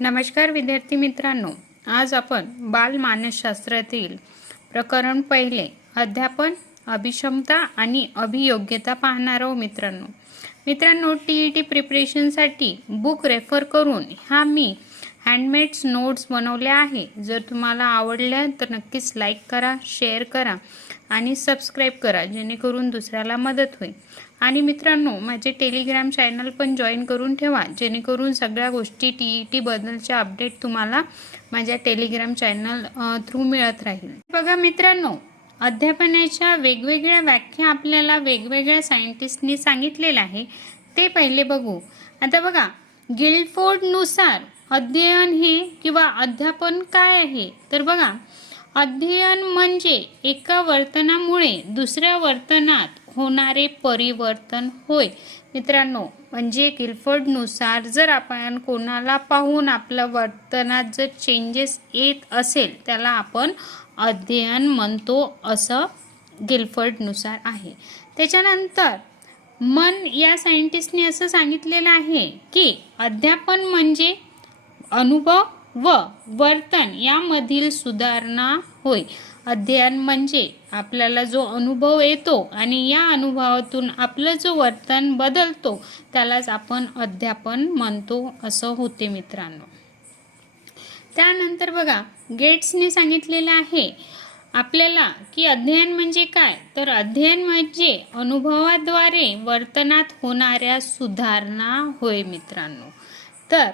नमस्कार विद्यार्थी मित्रांनो आज आपण बालमानसशास्त्रातील प्रकरण पहिले अध्यापन अभिक्षमता आणि अभियोग्यता पाहणार आहोत मित्रांनो. मित्रांनो टी ई टी प्रिपरेशनसाठी बुक रेफर करून ह्या मी हँडमेड्स नोट्स बनवल्या आहे. जर तुम्हाला आवडल्या तर नक्कीच लाईक करा शेअर करा. आणि सबस्क्राईब करा जेणेकरून दुसऱ्याला मदत होईल. आणि मित्रांनो माझे टेलिग्राम चॅनल पण जॉईन करून ठेवा जेणेकरून सगळ्या गोष्टी टी ई टीबद्दलचे अपडेट तुम्हाला माझ्या टेलिग्राम चॅनल थ्रू मिळत राहील. बघा मित्रांनो अध्यापनाच्या वेगवेगळ्या व्याख्या आपल्याला वेगवेगळ्या सायंटिस्टनी सांगितलेल्या आहे. ते पहिले बघू. आता बघा गिल्डफोर्डनुसार अध्ययन हे किंवा अध्यापन काय आहे? तर बघा अध्ययन म्हणजे एका वर्तनामुळे दुसऱ्या वर्तनात होणारे परिवर्तन होय. मित्रांनो म्हणजे गिलफर्डनुसार जर आपण कोणाला पाहून आपलं वर्तनात जर चेंजेस येत असेल त्याला आपण अध्ययन म्हणतो असं गिलफर्डनुसार आहे. त्याच्यानंतर मन या सायंटिस्टने असं सांगितलेलं आहे की अध्यापन म्हणजे अनुभव व वर्तन यामधील सुधारणा होय. अध्ययन म्हणजे आपल्याला जो अनुभव येतो आणि या अनुभवातून आपलं जो वर्तन बदलतो त्यालाच आपण अध्यापन म्हणतो असं होते मित्रांनो. त्यानंतर बघा गेट्सने सांगितलेलं आहे आपल्याला की अध्ययन म्हणजे काय? तर अध्ययन म्हणजे अनुभवाद्वारे वर्तनात होणाऱ्या सुधारणा होय मित्रांनो. तर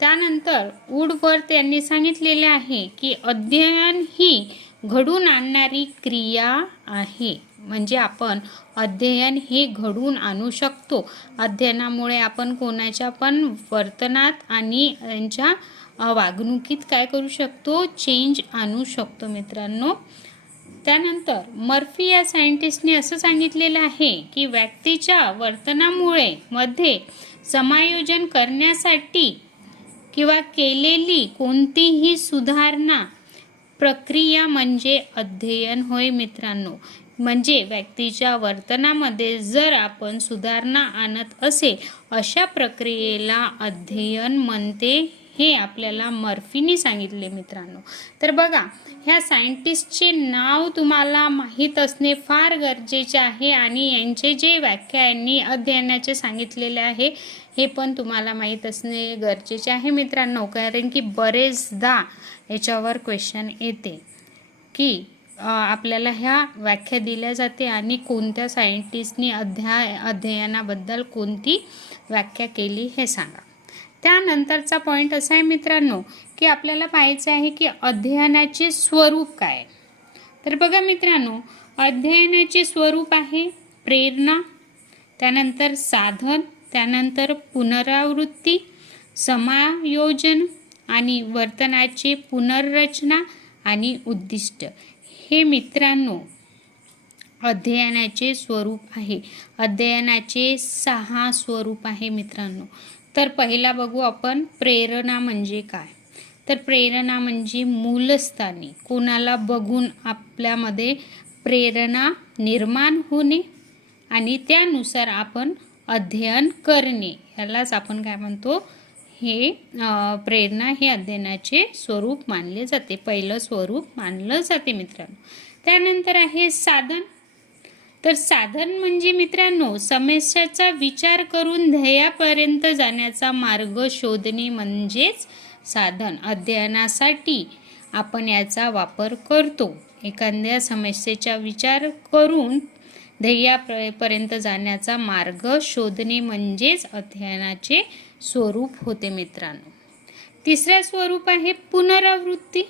त्यानंतर वुडवर्थ यांनी सांगितलेले आहे की अध्ययन ही घडून आणणारी क्रिया आहे. म्हणजे आपण अध्ययन हे घडून आणू शकतो. अध्ययनामुळे आपण कोणाच्या पण वर्तनात आणि त्यांच्या वागणुकीत काय करू शकतो? चेंज आणू शकतो मित्रांनो. त्यानंतर मर्फी या सायंटिस्टने असं सांगितलेलं आहे की व्यक्तीच्या वर्तनामुळे मध्ये समायोजन करण्यासाठी किंवा केलेली कोणतीही सुधारणा प्रक्रिया म्हणजे अध्ययन. होय मित्रांनो म्हणजे व्यक्तीच्या वर्तनामध्ये जर आपण सुधारणा आणत असेल अशा प्रक्रियेला अध्ययन म्हणते हे आपल्याला मर्फीने सांगितले मित्रांनो. तर बघा ह्या सायंटिस्टचे नाव तुम्हाला माहीत असणे फार गरजेचे आहे आणि यांचे जे व्याख्या यांनी अध्ययनाचे सांगितलेले आहे हे पण तुम्हाला माहीत असणे गरजेचे आहे मित्रांनो कारण की बरेचदा याच्यावर क्वेश्चन येते की आपल्याला ह्या व्याख्या दिल्या जाते आणि कोणत्या सायंटिस्टनी अध्याय अध्ययनाबद्दल कोणती व्याख्या केली हे सांगा. त्यानंतरचा पॉईंट असा आहे मित्रांनो की आपल्याला पाहायचं आहे की अध्ययनाचे स्वरूप काय तर बघा मित्रांनो अध्ययनाचे स्वरूप आहे प्रेरणा त्यानंतर साधन त्यानंतर पुनरावृत्ती समायोजन आणि वर्तनाचे पुनर्रचना आणि उद्दिष्ट. हे मित्रांनो अध्ययनाचे स्वरूप आहे. अध्ययनाचे सहा स्वरूप आहे मित्रांनो. तर पहिला बघू आपण प्रेरणा म्हणजे काय? तर प्रेरणा म्हणजे मूलस्थानी. कोणाला बघून आपल्यामध्ये प्रेरणा निर्माण होणे आणि त्यानुसार आपण अध्ययन करणे. यालाच आपण काय म्हणतो? हे प्रेरणा हे अध्ययनाचे स्वरूप मानले जाते. पहिलं स्वरूप मानलं जाते मित्रांनो. त्यानंतर आहे साधन. तर साधन म्हणजे मित्रांनो समस्याचा विचार करून ध्येयापर्यंत जाण्याचा मार्ग शोधणे म्हणजेच साधन. अध्ययनासाठी आपण याचा वापर करतो. एखाद्या समस्येचा विचार करून ध्येयापर्यंत जाण्याचा मार्ग शोधणे म्हणजेच अध्ययनाचे स्वरूप होते मित्रांनो. तिसरे स्वरूप आहे पुनरावृत्ती.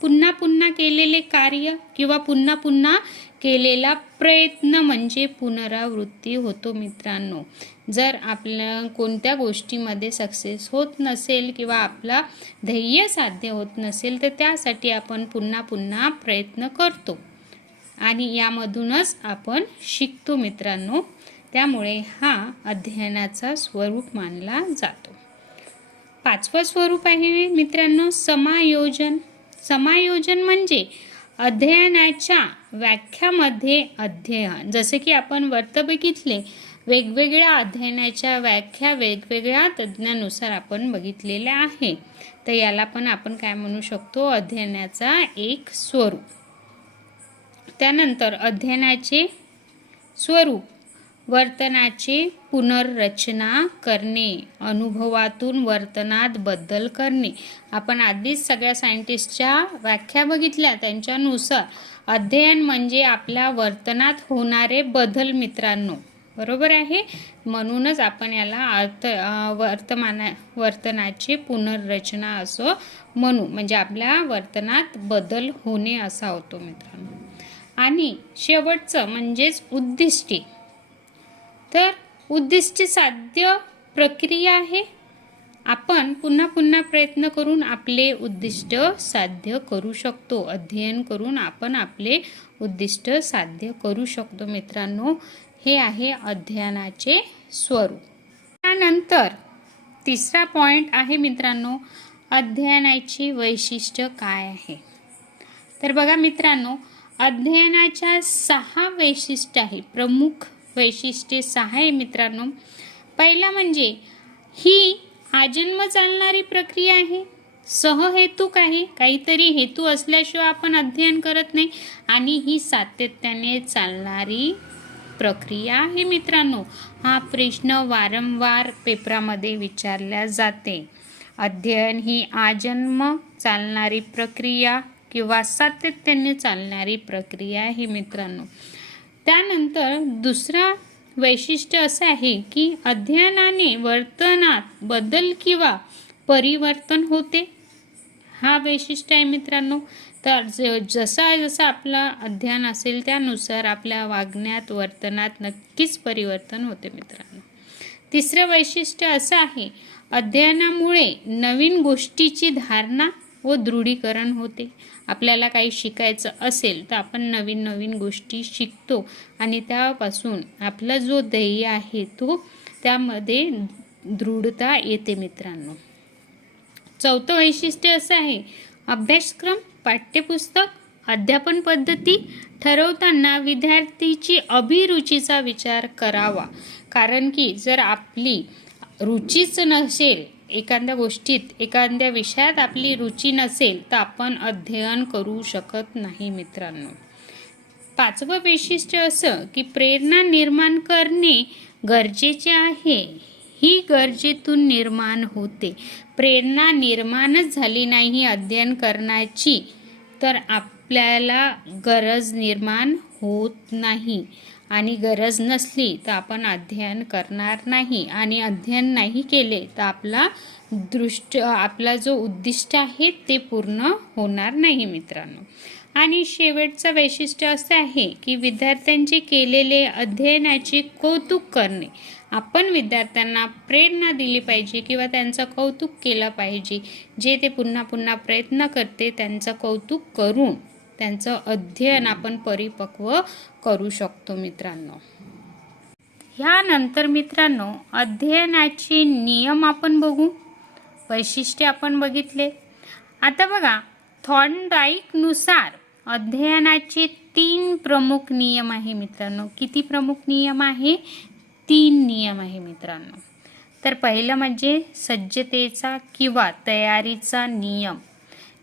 पुन्हा पुन्हा केलेले कार्य किंवा पुन्हा पुन्हा केलेला प्रयत्न म्हणजे पुनरावृत्ती होतो मित्रांनो. जर आपल्या कोणत्या गोष्टीमध्ये सक्सेस होत नसेल किंवा आपला ध्येय साध्य होत नसेल तर त्यासाठी आपण पुन्हा पुन्हा प्रयत्न करतो. आणि यामधूनच आपण शिकतो मित्रांनो. त्यामुळे हा अध्ययनाचा स्वरूप मानला जातो. पाचवं स्वरूप आहे मित्रांनो समायोजन. समायोजन म्हणजे अध्ययनाच्या व्याख्यामध्ये अध्ययन. जसे की आपण वर्त बघितले वेगवेगळ्या अध्ययनाच्या व्याख्या वेगवेगळ्या तज्ज्ञानुसार आपण बघितलेल्या आहे. तर याला पण आपण काय म्हणू शकतो? अध्ययनाचा एक स्वरूप. त्यानंतर अध्ययनाचे स्वरूप वर्तनाचे पुनर्रचना करणे अनुभवातून वर्तनात बदल करणे. आपण आधीच सगळ्या सायंटिस्टच्या व्याख्या बघितल्या. त्यांच्यानुसार अध्ययन म्हणजे आपल्या वर्तनात होणारे बदल मित्रांनो. बरोबर आहे? म्हणूनच आपण याला अर्थ वर्तमाना वर्तनाची पुनर्रचना असं म्हणू. म्हणजे आपल्या वर्तनात बदल होणे असा होतो मित्रांनो. आणि शेवटचं म्हणजेच उद्दिष्टे. तर उद्दिष्ट साध्य प्रक्रिया आहे. आपण पुन्हा पुन्हा प्रयत्न करून आपले उद्दिष्ट साध्य करू शकतो. अध्ययन करून आपण आपले उद्दिष्ट साध्य करू शकतो. मित्रांनो हे आहे अध्ययनाचे स्वरूप. त्यानंतर तिसरा पॉईंट आहे मित्रांनो अध्ययनाची वैशिष्ट्य काय आहे? तर बघा मित्रांनो अध्ययनाच्या सहा वैशिष्ट्य आहे. प्रमुख वैशिष्ट्ये सहा आहे मित्रांनो. पहिला म्हणजे ही आजन्म चालणारी प्रक्रिया आहे. सहहेतुक आहे. काहीतरी हेतू असल्याशिवाय आपण अध्ययन करत नाही. आणि ही सातत्याने चालणारी प्रक्रिया आहे मित्रांनो. हा प्रश्न वारंवार पेपरामध्ये विचारला जाते. अध्ययन ही आजन्म चालणारी प्रक्रिया किंवा सातत्याने चालणारी प्रक्रिया आहे मित्रांनो. त्यानंतर दुसरा वैशिष्ट्य असं आहे की अध्ययनाने वर्तनात बदल किंवा परिवर्तन होते. हा वैशिष्ट्य आहे मित्रांनो. तर ज जसा जसा आपला अध्ययन असेल त्यानुसार आपल्या वागण्यात वर्तनात नक्कीच परिवर्तन होते मित्रांनो. तिसरं वैशिष्ट्य असं आहे अध्ययनामुळे नवीन गोष्टीची धारणा व दृढीकरण होते. आपल्याला काही शिकायचं असेल तर आपण नवीन नवीन गोष्टी शिकतो. आणि त्यापासून आपला जो ध्येय आहे तो त्यामध्ये दृढता येते मित्रांनो. चौथं वैशिष्ट्य असं आहे अभ्यासक्रम पाठ्यपुस्तक अध्यापन पद्धती ठरवताना विद्यार्थीची अभिरुचीचा विचार करावा. कारण की जर आपली रुचीच नसेल एखाद्या गोष्टीत एखाद्या विषयात आपली रुची नसेल तर आपण अध्ययन करू शकत नाही मित्रांनो. पाचवं वैशिष्ट्य असं की प्रेरणा निर्माण करणे गरजेचे आहे. ही गरजेतून निर्माण होते. प्रेरणा निर्माणच झाली नाही अध्ययन करण्याची तर आपल्याला गरज निर्माण होत नाही. आणि गरज नसली तर आपण अध्ययन करणार नाही. आणि अध्ययन नाही केले तर आपला दृष्ट आपला जो उद्दिष्ट आहे ते पूर्ण होणार नाही मित्रांनो. आणि शेवटचं वैशिष्ट्य असं आहे की विद्यार्थ्यांचे केलेले अध्ययनाचे कौतुक करणे. आपण विद्यार्थ्यांना प्रेरणा दिली पाहिजे किंवा त्यांचं कौतुक केलं पाहिजे. जे ते पुन्हा पुन्हा प्रयत्न करते त्यांचं कौतुक करून. त्यांचं अध्ययन आपण परिपक्व करू शकतो मित्रांनो. ह्यानंतर मित्रांनो अध्ययनाचे नियम आपण बघू. वैशिष्ट्य आपण बघितले. आता बघा थॉनडाईकनुसार अध्ययनाचे तीन प्रमुख नियम आहे मित्रांनो. किती प्रमुख नियम आहे? तीन नियम आहे मित्रांनो. तर पहिलं म्हणजे सज्जतेचा किंवा तयारीचा नियम.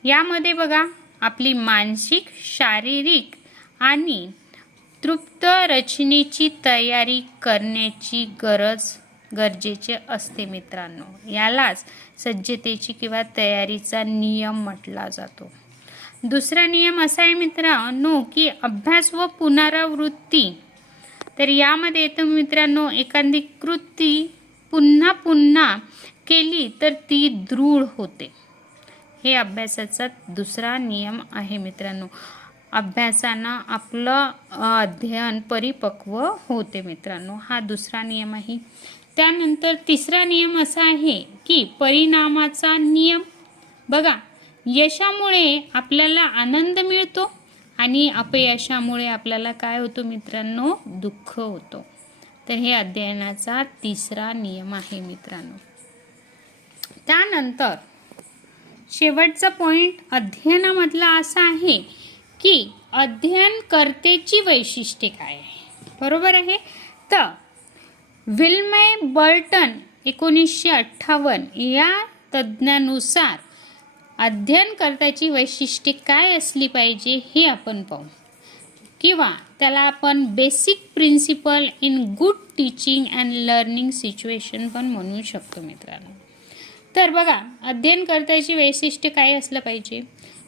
यामध्ये बघा आपली मानसिक शारीरिक आणि तृप्त रचनेची तयारी करण्याची गरज गरजेचे असते मित्रांनो. यालाच सज्जतेची किंवा तयारीचा नियम म्हटला जातो. दुसरा नियम असा आहे मित्रांनो की अभ्यास व पुनरावृत्ती. तर यामध्ये येतं मित्रांनो एखादी कृती पुन्हा पुन्हा केली तर ती दृढ होते. हे अभ्यासाचा दुसरा नियम आहे मित्रांनो. अभ्यासानं आपलं अध्ययन परिपक्व होते मित्रांनो. हा दुसरा नियम आहे. त्यानंतर तिसरा नियम असा आहे की परिणामाचा नियम. बघा यशामुळे आपल्याला आनंद मिळतो आणि अपयशामुळे आपल्याला काय होतं मित्रांनो? दुःख होतो. तर हे अध्ययनाचा तिसरा नियम आहे मित्रांनो. त्यानंतर शेवटचा पॉईंट अध्ययनामधला असा आहे की अध्ययनकर्तेची वैशिष्ट्ये काय आहे? बरोबर आहे? तर विल्मय बर्टन एकोणीसशे अठ्ठावन्न या तज्ज्ञानुसार अध्ययनकर्त्याची वैशिष्ट्ये काय असली पाहिजे हे आपण पाहू. किंवा त्याला आपण basic principle in good teaching and learning situation पण म्हणू शकतो मित्रांनो. तर बघा अध्ययनकर्त्याची वैशिष्ट्य काय असलं पाहिजे?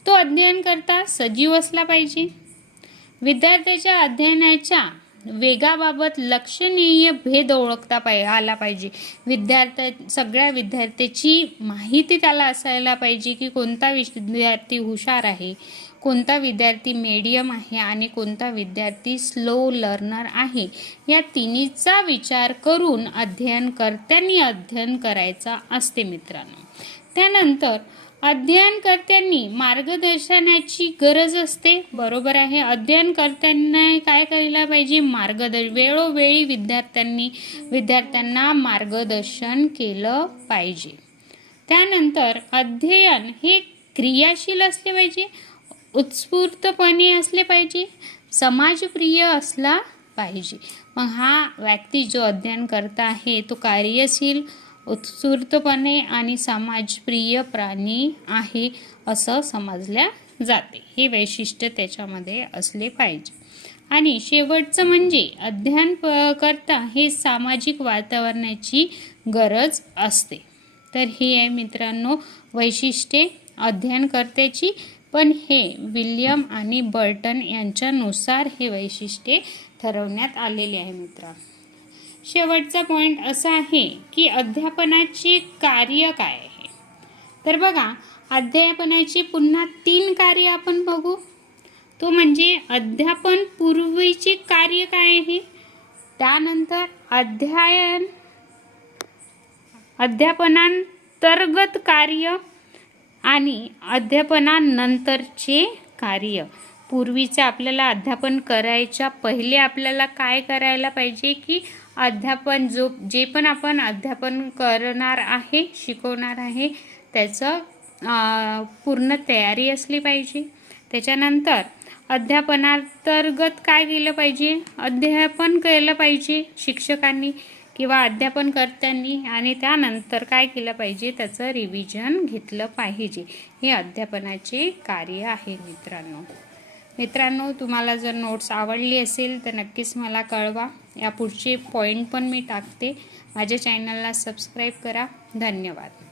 तो अध्ययनकर्ता सजीव असला पाहिजे. विद्यार्थ्याच्या अध्ययनाच्या वेगाबाबत लक्षणीय भेद ओळखता पाय आला पाहिजे. विद्यार्थ्या सगळ्या विद्यार्थ्याची माहिती त्याला असायला पाहिजे की कोणता विद्यार्थी हुशार आहे. कोणता विद्यार्थी मीडियम आहे आणि कोणता विद्यार्थी स्लो लर्नर आहे? या तिन्हीचा विचार करून अध्ययनकर्त्यांनी अध्ययन करायचा असते मित्रांनो. त्यानंतर अध्ययनकर्त्यांनी मार्गदर्शनाची गरज असते. बरोबर आहे. अध्ययनकर्त्यांना काय करायला पाहिजे? मार्गदर्श वेळोवेळी विद्यार्थ्यांनी विद्यार्थ्यांना मार्गदर्शन केलं पाहिजे. त्यानंतर अध्ययन हे क्रियाशील असले पाहिजे. उत्स्फूर्तपणे असले पाहिजे समाजप्रिय असला पाहिजे. मग हा व्यक्ती जो अध्ययन करत आहे तो कार्यशील उत्स्फूर्तपणे आणि समाजप्रिय प्राणी आहे असं समजल्या जाते. हे वैशिष्ट्य त्याच्यामध्ये असले पाहिजे. आणि शेवटचं म्हणजे अध्ययन प करता हे सामाजिक वातावरणाची गरज असते. तर हे आहे मित्रांनो वैशिष्ट्ये. अध्ययनकर्त्याची पण हे विल्यम आणि बर्टन यांच्यानुसार हे वैशिष्ट्ये ठरवण्यात आलेले आहे मित्र. शेवटचा पॉईंट असा आहे की अध्यापनाचे कार्य काय आहे? तर बघा अध्यापनाची पुन्हा तीन कार्य आपण बघू. तो म्हणजे अध्यापन पूर्वीचे कार्य काय आहे? त्यानंतर अध्ययन अध्यापनांतर्गत कार्य आणि अध्यापनानंतरचे कार्य. पूर्वीचे आपल्याला अध्यापन करायच्या पहिले आपल्याला काय करायला पाहिजे की अध्यापन जो जे पण आपण अध्यापन करणार आहे शिकवणार आहे त्याचं पूर्ण तयारी असली पाहिजे. त्याच्यानंतर अध्यापनांतर्गत काय केलं पाहिजे? अध्यापन केलं पाहिजे शिक्षकांनी. किंवा अध्यापनकर्त्यांनी आणि त्यानंतर काय केलं पाहिजे? त्याचं रिव्हिजन घेतलं पाहिजे. हे अध्यापनाचे कार्य आहे मित्रांनो. मित्रांनो तुम्हाला जर नोट्स आवडली असेल तर नक्कीच मला कळवा. या पुढचे पॉईंट पण मी टाकते. माझ्या चॅनलला सबस्क्राईब करा. धन्यवाद.